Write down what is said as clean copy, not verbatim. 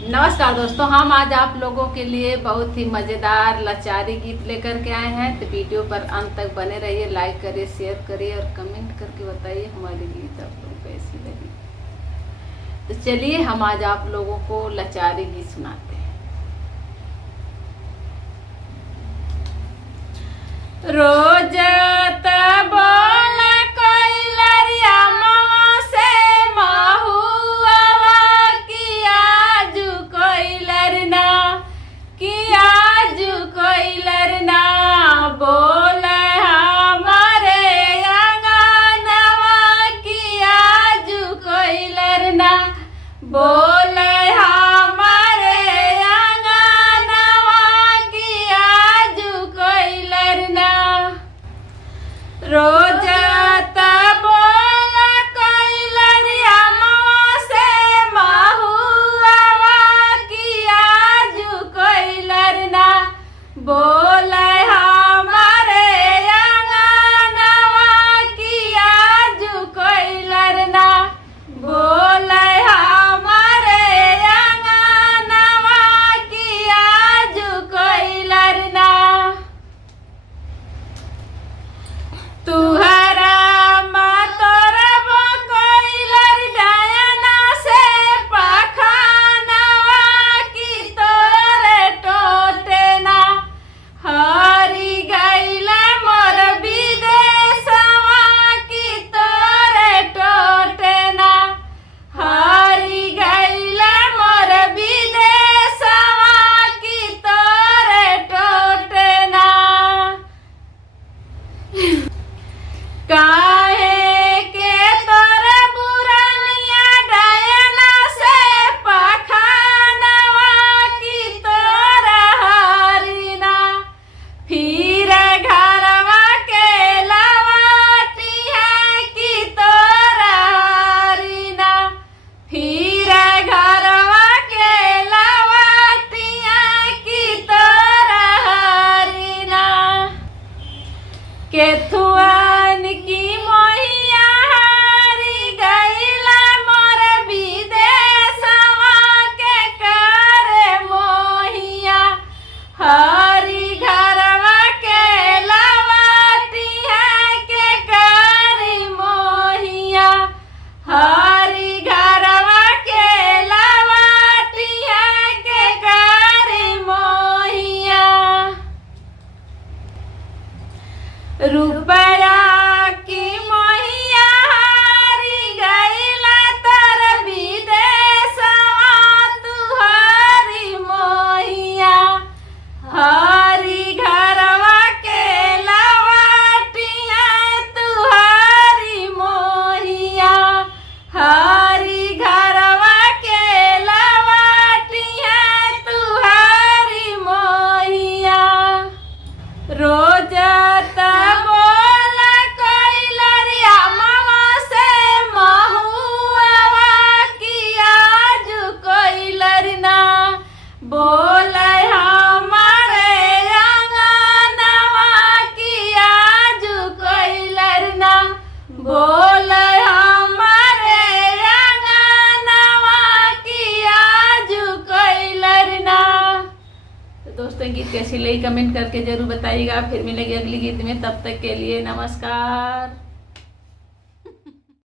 नमस्कार दोस्तों, हम आज आप लोगों के लिए बहुत ही मज़ेदार लाचारी गीत लेकर के आए हैं। तो वीडियो पर अंत तक बने रहिए, लाइक करिए, शेयर करिए और कमेंट करके बताइए हमारी गीत आप लोगों को कैसी लगी। तो चलिए हम आज आप लोगों को लाचारी गीत सुनाते हैं। रोज बोले हमारे आंगनवा की आजू कोई लरना। रोज बोला कोई लरिया मवा से महुआ की आजू कोई लरना। बोले हमारे आंगनवा की आजू कोई लरना। बोले तुहरा मातरबो कोइलर डायना से पखानवा की तोरे टोटेना। हरी गइल मोर विदेशवा की तोरे टोटेना। हरी गइल मोर विदेशवा की तोरे टोटेना। काहे के तोरे बुरनिया डायना से पखानवा की तोरा हरिना। फिर घरवा के लवाटी है की तोरा हरिना। फिर घरवा के लवाटी है की तोरा हरिना। केथुआन की मोहिया हारी गइला मोर विदेशवा के करे मोहिया। हरी घरवा के लवाटी है के करी मोहिया। हरी घरवा के लवाटी है के करी मोहिया। रुपया की मोहिया हारी गइला तर विदेशवा तुहरी मोहिया। हरी घरवा के लवाटी है तुहरी मोहिया। हरी घरवा के लवाटी है तुहरी मोहिया। रोज बोला कोई लरिया मवा से महुआ की आजू कोई लरना। बोले हमारे आंगनवा की आजू कोई लरना। बोले हमारे आंगनवा की आजू कोई लरना। तो दोस्तों, गीत कैसी लगी कमेंट करके जरूर बताइएगा। फिर मिलेंगे अगली गीत में, तब तक के लिए नमस्कार।